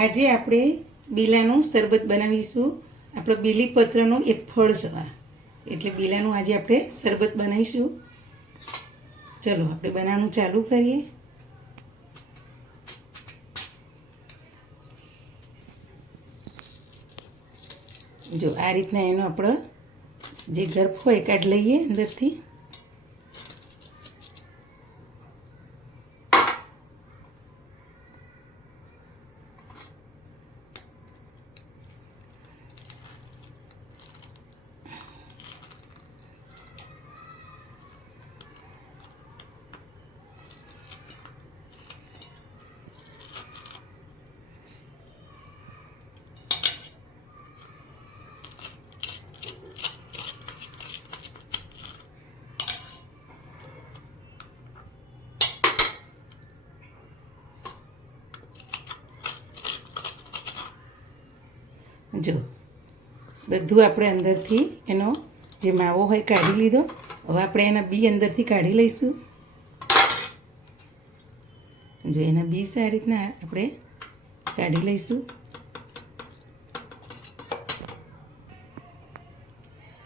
આજે આપણે બીલાનું શરબત બનાવીશું. આપણો બીલીપત્રનું એક ફળ છે આ, એટલે બીલાનું આજે આપણે શરબત બનાવીશું. ચલો આપણે બનાવવાનું ચાલુ કરીએ. જો આ રીતના એનો આપણો જે ગર્ભ હોય કાઢી લઈએ અંદરથી. જો બધું આપણે અંદરથી એનો જે માવો હોય કાઢી લીધો. હવે આપણે એના બી અંદરથી કાઢી લઈશું. જો એના બી આ રીતના આપણે કાઢી લઈશું.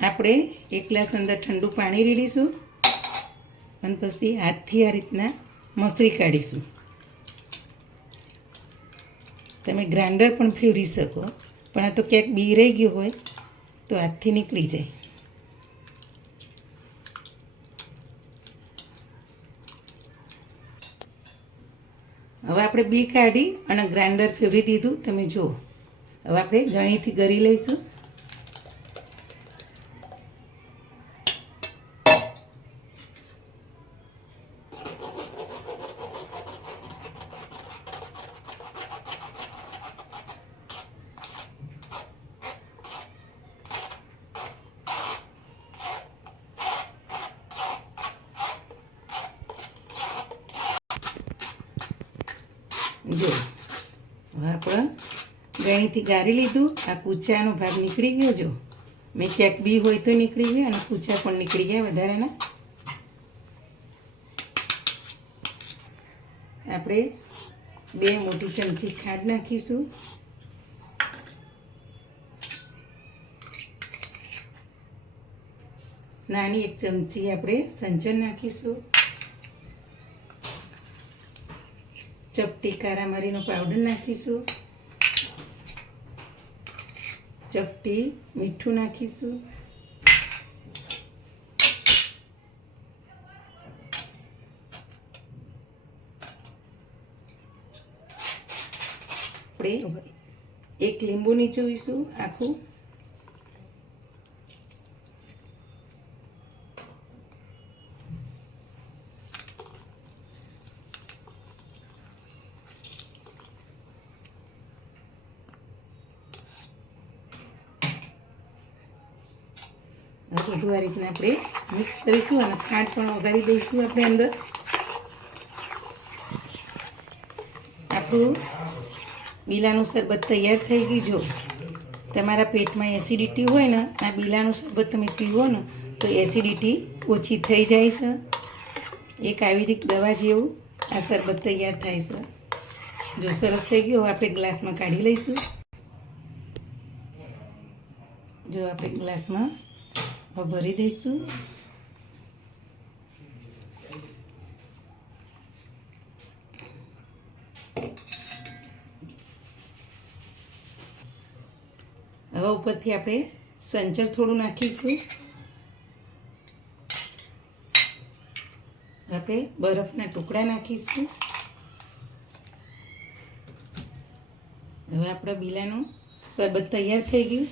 આપણે એક ગ્લાસ અંદર ઠંડુ પાણી રેડીશું અને પછી હાથથી આ રીતના મસરી કાઢીશું. તમે ગ્રાઇન્ડર પણ ફેરવી શકો, પણ આ તો ક્યાંક બી રહી ગયો હોય તો હાથથી નીકળી જાય. હવે આપણે બી કાઢી અને ગ્રાઇન્ડર ફેરવી દીધું. તમે જુઓ, હવે આપણે ગળણીથી ગળી લઈશું. જો હવે આપણે ગળણીથી ગાળી લીધું. આ કૂચાનો ભાગ નીકળી ગયો. જો મેં ક્યાંક બી હોય તો નીકળી ગયો અને કૂચા પણ નીકળી ગયા વધારાના. આપણે 2 મોટી ચમચી ખાંડ નાખીશું. નાની 1 ચમચી આપણે સંચર નાખીશું. ચપટી કારા મરીનો પાવડર નાખીશું. ચપટી મીઠું નાખીશું. આપણે 1 લીંબુ નીચોવીશું આખું. બધું આ રીતના આપણે મિક્સ કરીશું અને ખાંડ પણ વઘારી દઈશું આપણે અંદર. આપણું બીલાનું શરબત તૈયાર થઈ ગયું. જો તમારા પેટમાં એસિડિટી હોય ને, આ બીલાનું શરબત તમે પીવો ને તો એસિડિટી ઓછી થઈ જાય છે. એક આયુર્વેદિક દવા જેવું આ શરબત તૈયાર થાય છે. જો સરસ થઈ ગયું. હવે આપણે ગ્લાસમાં કાઢી લઈશું. જો આપણે ગ્લાસમાં ભરી દઈશું. હવે ઉપરથી આપણે સંચર થોડું નાખીશું. આપણે બરફના ટુકડા નાખીશું. હવે આપણા બીલાનું શરબત તૈયાર થઈ ગયું.